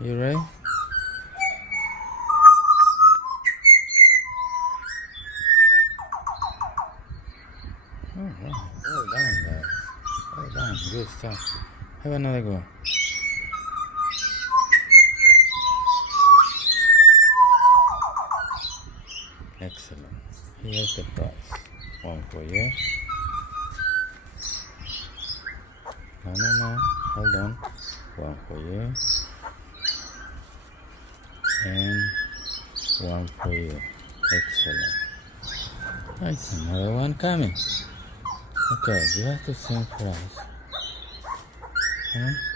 You ready? Oh, wow. Well done, guys. Well done. Good stuff. Have another go. Excellent. Here's the prize. One for you. No. Hold on. One for you. And one for you. Excellent. Nice. Another one coming. Okay, you have to sing for us. Huh?